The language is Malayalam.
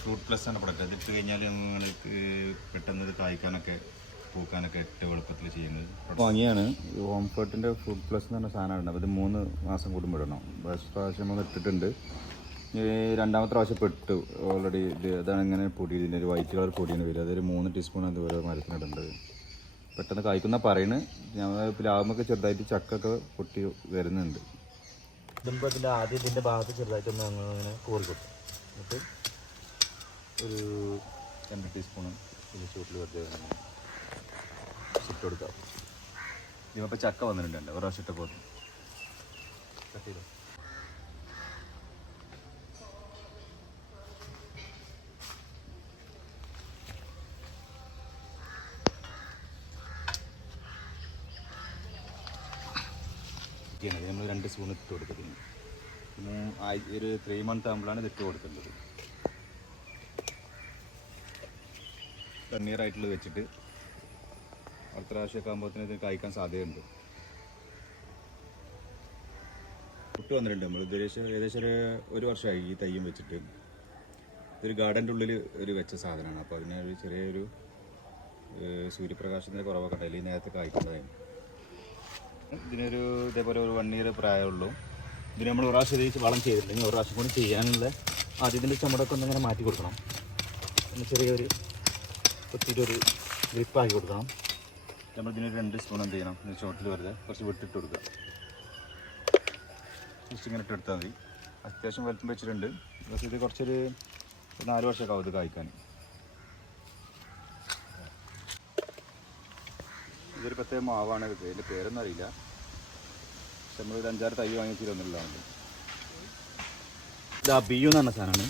ഫ്രൂട്ട് പ്ലസ് ആണ് പ്രൊഡക്റ്റ്. അതിട്ട് കഴിഞ്ഞാൽ നിങ്ങൾക്ക് പെട്ടെന്ന് ഇത് കായ്ക്കാനൊക്കെ പൂക്കാനൊക്കെ ഏറ്റവും എളുപ്പത്തിൽ ചെയ്യുന്നത് വാങ്ങിയാണ്. ഹോം ഫേർട്ടിൻ്റെ ഫ്രൂട്ട് പ്ലസ് എന്ന് പറഞ്ഞ സാധനമാണ്. അത് 3 മാസം കൂടുമ്പോൾ ഇടണം. ഫസ്റ്റ് പ്രാവശ്യം നമ്മൾ ഇട്ടിട്ടുണ്ട്. രണ്ടാമത്തെ പ്രാവശ്യം പെട്ടു ഓൾറെഡി. അതാണ് ഇങ്ങനെ പൊടി, ഇതിൻ്റെ ഒരു വൈറ്റ് കളർ പൊടിയാണ് വരിക. അതൊരു 3 ടീസ്പൂൺ അതുപോലെ മരത്തിനിടേണ്ടത്. പെട്ടെന്ന് കായ്ക്കുന്ന പറയുന്നത്. ഞങ്ങൾ പ്ലാവുമൊക്കെ ചെറുതായിട്ട് ചക്കൊക്കെ പൊട്ടി വരുന്നുണ്ട്. ഇടുമ്പോൾ ഇതിൻ്റെ ആദ്യം ഇതിൻ്റെ ഭാഗത്ത് ചെറുതായിട്ടൊന്ന് അങ്ങനെ കോറി കൊടുക്കും. എന്നിട്ട് ഒരു 2 ടീസ്പൂൺ ഇതിൽ ചൂട്ടിൽ വെറുതെ ഇട്ട് കൊടുക്കാം. ഇതിപ്പോൾ ചക്ക വന്നിട്ടുണ്ട്. ഒരു പ്രാവശ്യം ഇട്ടപ്പോൾ കട്ട് ചെയ്തോ. നമ്മൾ 2 സ്പൂൺ ഇട്ട് കൊടുക്കുന്നത്. പിന്നെ ഒരു 3 മന്ത് ആകുമ്പോഴാണ് ഇത് ഇട്ട് കൊടുക്കേണ്ടത്. കണ്ണീറായിട്ടുള്ള വെച്ചിട്ട് അടുത്ത പ്രാവശ്യമൊക്കെ ആകുമ്പോഴത്തേന് ഇത് കഴിക്കാൻ സാധ്യതയുണ്ട്. കുട്ടി വന്നിട്ടുണ്ട്. നമ്മൾ ഏകദേശം ഒരു വർഷമായി ഈ തയ്യും വെച്ചിട്ട്. ഇതൊരു ഗാർഡൻ്റെ ഉള്ളിൽ ഒരു വെച്ച സാധനമാണ്. അപ്പോൾ അതിനൊരു ചെറിയൊരു സൂര്യപ്രകാശത്തിൻ്റെ കുറവൊക്കെ ഉണ്ട്. അല്ലെങ്കിൽ നേരത്തെ കായ്ക്കേണ്ടതായിരുന്നു. ഇതിനൊരു ഇതേപോലെ ഒരു 1 ഇയർ പ്രായമുള്ളൂ. ഇതിന് നമ്മൾ ഒരു പ്രാവശ്യം ഇത് വളം ചെയ്തിട്ടുണ്ടെങ്കിൽ ഒരു പ്രാവശ്യം കൂടി ചെയ്യാനുള്ള ആദ്യത്തിൻ്റെ ചുമടൊക്കെ ഒന്നിങ്ങനെ മാറ്റി കൊടുക്കണം. പിന്നെ ചെറിയൊരു കുത്തിയിട്ടൊരു ഗ്രിപ്പാക്കി കൊടുക്കണം. നമ്മൾ ഇതിനൊരു 2 സ്പൂൺ എന്ത് ചെയ്യണം, ചോട്ടിൽ വെറുതെ കുറച്ച് വിട്ടിട്ട് കൊടുക്കുക. ജസ്റ്റ് ഇങ്ങനെ ഇട്ടെടുത്താൽ മതി. അത്യാവശ്യം വലുപ്പം വെച്ചിട്ടുണ്ട്. പക്ഷേ ഇത് കുറച്ചൊരു 4 വർഷമൊക്കെ ആവും ഇത് കായ്ക്കാൻ. ഇതൊരു പ്രത്യേക മാവാണ്. ഇതിൻ്റെ പേരൊന്നും അറിയില്ല. പക്ഷെ നമ്മളിത് 5-6 തൈ വാങ്ങിച്ചിട്ടൊന്നുമില്ല. ഇത് ബിയു എന്ന് പറഞ്ഞ സാധനമാണ്.